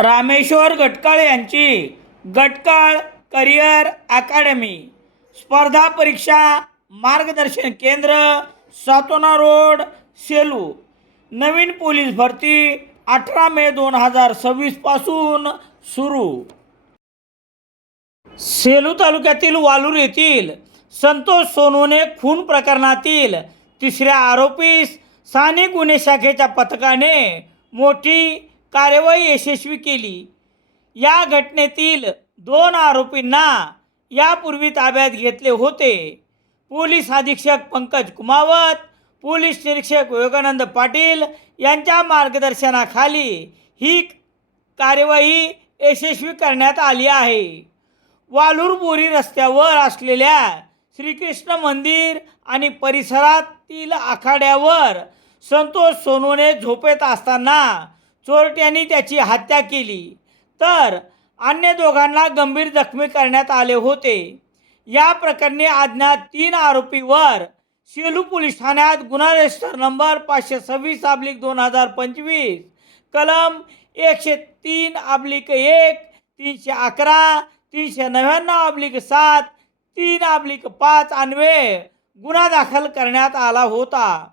रामेश्वर गटकाळ यांची गटकाळ career academy स्पर्धा परीक्षा मार्गदर्शन केंद्र, सातोना रोड, सेलू. नवीन पोलीस भरती 18 मे 2026 पासून सुरू. सेलू तालुक्यातील वालूर येथील संतोष सोनवणे खून प्रकरणातील तिसऱ्या आरोपीस स्थानिक गुन्हे शाखेच्या पथकाने मोठी कार्यवाही यशस्वी केली. या घटनेतील 2 आरोपींना यापूर्वी ताब्यात घेतले होते. पोलीस अधीक्षक पंकज कुमावत, पोलीस निरीक्षक योगानंद पाटील यांच्या मार्गदर्शनाखाली ही कार्यवाही यशस्वी करण्यात आली आहे. वालूर बोरी रस्त्यावर असलेल्या श्रीकृष्ण मंदिर आणि परिसरातील आखाड्यावर संतोष सोनवणे झोपेत असताना चोरट्यांनी त्याची हत्या केली, तर अन्य दोघांना गंभीर जखमी करण्यात आले होते. या प्रकरणी अज्ञात 3 आरोपींवर सेलू पोलीस ठाण्यात गुन्हा रजिस्टर नंबर 526/2025 कलम 103/1, 311, 399/7, 3/5 अन्वये गुन्हा दाखल करण्यात आला होता.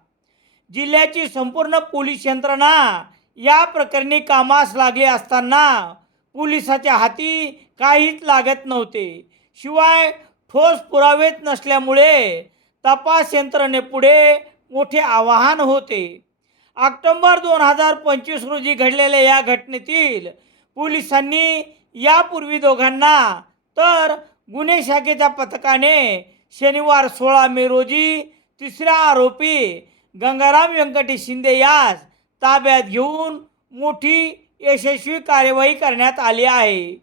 जिल्ह्याची संपूर्ण पोलीस यंत्रणा या प्रकरणी कामास लागली असताना पोलिसाच्या हाती काहीच लागत नव्हते. शिवाय ठोस पुरावेच नसल्यामुळे तपास यंत्रणेपुढे मोठे आव्हान होते. ऑक्टोबर 2025 रोजी घडलेल्या या घटनेतील पोलिसांनी यापूर्वी दोघांना, तर गुन्हे शाखेच्या पथकाने शनिवार 16 मे रोजी तिसरा आरोपी गंगाराम व्यंकटेश शिंदे यास ताब्यात घेऊन मोठी यशस्वी कार्यवाही करण्यात आली आहे.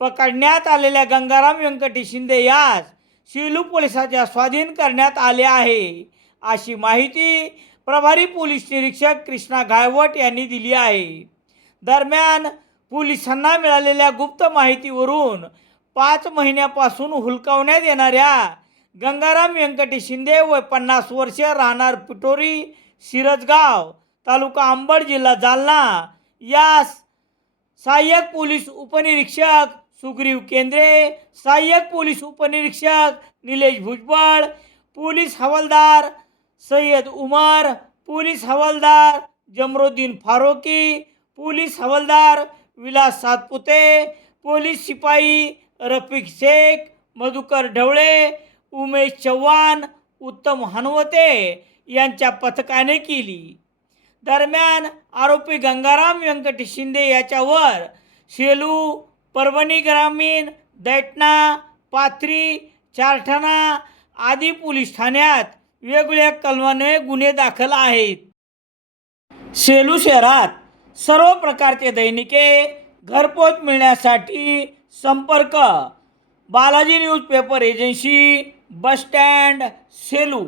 पकडण्यात आलेल्या गंगाराम व्यंकटेश शिंदे यास सेलू पोलिसाच्या स्वाधीन करण्यात आले आहे, अशी माहिती प्रभारी पोलीस निरीक्षक कृष्णा गायवट यांनी दिली आहे. दरम्यान पोलिसांना मिळालेल्या गुप्त माहितीवरून 5 महिन्यापासून हुलकावण्यात येणाऱ्या गंगाराम व्यंकटेश शिंदे वय 50 वर्ष, राहणार पिटोरी, सिरजगाव, तालुका अंबड, जिल्हा जालना यास सहाय्यक पोलीस उपनिरीक्षक सुग्रीव केंद्रे, सहाय्यक पोलीस उपनिरीक्षक निलेश भुजबळ, पोलीस हवालदार सय्यद उमर, पोलीस हवालदार जमरुद्दीन फारुकी, पोलीस हवालदार विलास सातपुते, पोलीस शिपाई रफिक शेख, मधुकर ढवळे, उमेश चव्हाण, उत्तम हनवते यांच्या पथकाने केली. दरम्यान आरोपी गंगाराम व्यंकटेश शिंदे याच्यावर सेलू, परभणी ग्रामीण, दैठणा, पाथरी, चारठाणा आदी पोलीस ठाण्यात वेगवेगळ्या कलमाने गुन्हे दाखल आहेत. सेलू शहरात सर्व प्रकारचे दैनिके घरपोच मिळण्यासाठी संपर्क Balaji news paper agency, bus stand, Selu.